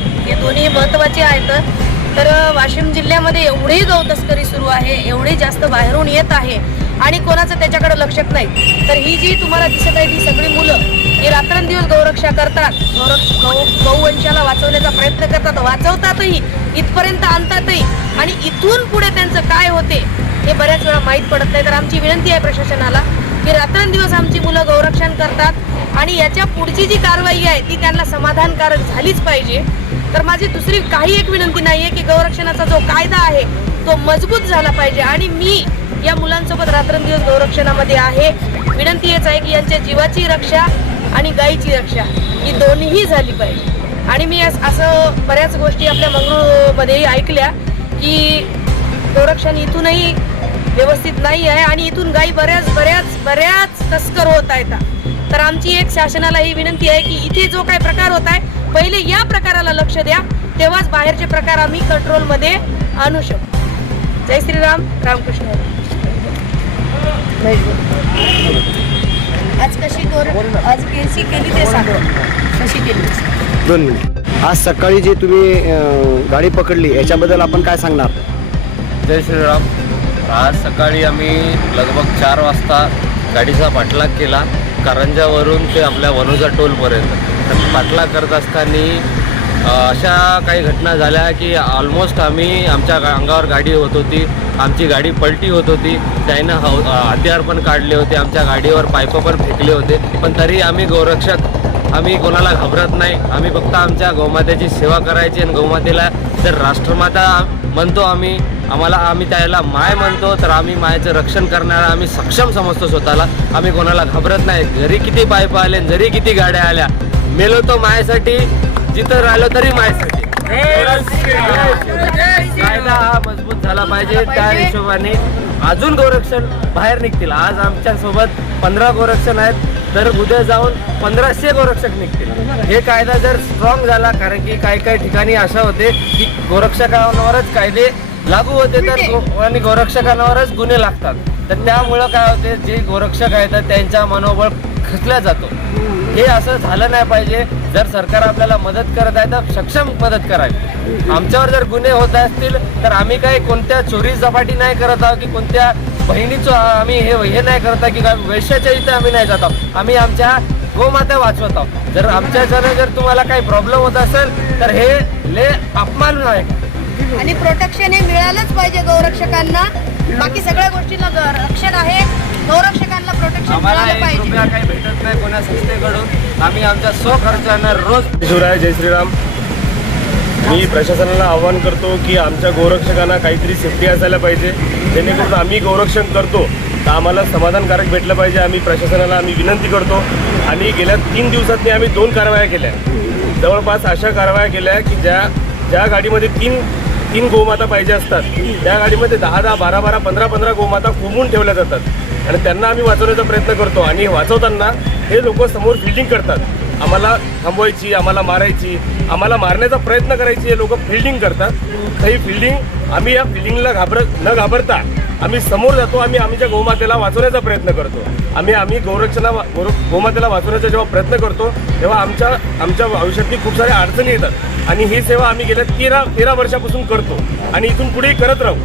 संरक्षक हे दोन्ही महत्त्वाचे आहेत। तर वाशिम जिल्ह्यामध्ये एवढी गौ तस्करी सुरू आहे, एवढी जास्त बाहेरून येत आहे आणि कोणाचं त्याच्याकडे लक्षात नाही। तर ही जी तुम्हाला दिसत आहे ती सगळी मुलं ही रात्रंदिवस गौरक्षा करतात, गौवंशाला वाचवण्याचा प्रयत्न करतात, वाचवतातही, इथपर्यंत आणतातही आणि इथून पुढे त्यांचं काय होते हे बऱ्याच वेळा माहीत पडत नाही। तर आमची विनंती आहे प्रशासनाला की रात्रंदिवस आमची मुलं गौरक्षण करतात आणि याच्या पुढची जी कारवाई आहे ती त्यांना समाधानकारक झालीच पाहिजे। तर माझी दुसरी काही एक विनंती नाही आहे की गौरक्षणाचा जो कायदा आहे तो मजबूत झाला पाहिजे आणि मी या मुलांसोबत रात्रंदिवस गौरक्षणामध्ये आहे। विनंती हेच आहे की यांच्या जीवाची रक्षा आणि गायीची रक्षा ही दोन्हीही झाली पाहिजे। आणि मी असं बऱ्याच गोष्टी आपल्या मंगळूरमध्येही ऐकल्या की गौरक्षण इथूनही व्यवस्थित नाही आहे आणि इथून गायी बऱ्याच तस्कर होत आहेत। तर आमची एक शासनाला ही विनंती आहे की इथे जो काही प्रकार होत आहे पहिले या प्रकाराला लक्ष द्या, तेव्हाच बाहेरचे प्रकार आम्ही कंट्रोलमध्ये आणू शकतो। जय श्रीराम, रामकृष्ण। आज आज केसी केली ते सांगा, कशी केली? 2 मिनिट। आज सकाळी जे तुम्ही गाडी पकडली याच्याबद्दल आपण काय सांगणार? जय श्रीराम। आज सकाळी आम्ही लगभग 4 वाजता गाडीचा पाठलाग केला, कारंजावरून ते आपल्या वनोजा टोलपर्यंत। तर पाठलाग करत असताना अशा काही घटना झाल्या की ऑलमोस्ट आम्ही आमच्या अंगावर गाडी होत होती, आमची गाडी पलटी होत होती, त्यानं हत्यार पण काढले होते, आमच्या गाडीवर पाईप पण फेकले होते, पण तरी आम्ही गौरक्षक आम्ही कोणाला घाबरत नाही। आम्ही फक्त आमच्या गौमातेची सेवा करायची आणि गौमातेला जर राष्ट्रमाता म्हणतो आम्ही त्याला माय म्हणतो, तर आम्ही मायेचं रक्षण करणारा आम्ही सक्षम समजतो स्वतःला। आम्ही कोणाला घाबरत नाही, जरी किती पाईप आले, जरी किती गाड्या आल्या, मेलो तो मायेसाठी, जिथं राहिलो तरी मायेसाठी। कायदा हा मजबूत झाला पाहिजे, त्या हिशोबाने अजून गौरक्षण बाहेर निघतील। आज आमच्या सोबत 15 गौरक्षण आहेत, तर उद्या जाऊन 1500 गौरक्षक निघतील। हे कायदा जर स्ट्रॉंग झाला, कारण की काही ठिकाणी अशा होते की गौरक्षकांवरच कायदे लागू होते तर आणि गौरक्षकांवरच गुन्हे लागतात। तर त्यामुळं काय होते, जे गौरक्षक आहेत त्यांचा मनोबळ खचला जातो। हे असं झालं नाही पाहिजे। जर सरकार आपल्याला मदत करत आहे तर सक्षम मदत करावी। आमच्यावर जर गुन्हे होत असतील तर आम्ही काही कोणत्या चोरी झपाटी नाही करत आहोत की कोणत्या बहिणीचं आम्ही हे नाही करत आहे की काय वैश्याच्या इथे आम्ही नाही जात आहोत, आम्ही आमच्या गोमाता वाचवत आहोत। जर आमच्याच्यानं जर तुम्हाला काही प्रॉब्लेम होत असेल तर हे अपमान आहे आणि प्रोटेक्शन हे मिळालंच पाहिजे गौरक्षकांना। बाकी सगळ्या गोष्टींना रक्षण आहे, गौरक्षकांना प्रोटेक्शन मिळालं पाहिजे। काही भेटत नाही कोणा संस्थेकडून, आम्ही आमच्या स्वखर्चानं रोज। शिवराय, जय श्रीराम। मी प्रशासनाला आवाहन करतो की आमच्या गौरक्षकांना काहीतरी सेफ्टी असायला पाहिजे, जेणेकरून आम्ही गौरक्षण करतो तर आम्हाला समाधानकारक भेटलं पाहिजे। आम्ही प्रशासनाला विनंती करतो आणि गेल्या 3 दिवसात आम्ही 2 कारवाया केल्या, जवळपास अशा कारवाया केल्या की ज्या गाडीमध्ये तीन गोमाता पाहिजे असतात त्या गाडीमध्ये 10-10, 12-12, 15-15 गोमाता कोंबून ठेवल्या जातात आणि त्यांना आम्ही वाचवण्याचा प्रयत्न करतो। आणि वाचवताना हे लोक समोर फिल्डिंग करतात, आम्हाला थांबवायची, आम्हाला मारायची, आम्हाला मारण्याचा प्रयत्न करायची, हे लोक फिल्डिंग करतात। ही फिल्डिंग आम्ही या फिल्डिंगला न घाबरता आम्ही समोर जातो, आम्ही आमच्या गोमातेला वाचवण्याचा प्रयत्न करतो। आम्ही गोमातेला वाचवण्याचा जेव्हा प्रयत्न करतो तेव्हा आमच्या आयुष्यातली खूप साऱ्या अडचणी येतात आणि ही सेवा आम्ही गेल्या 13 वर्षापासून करतो आणि इथून पुढेही करत राहू।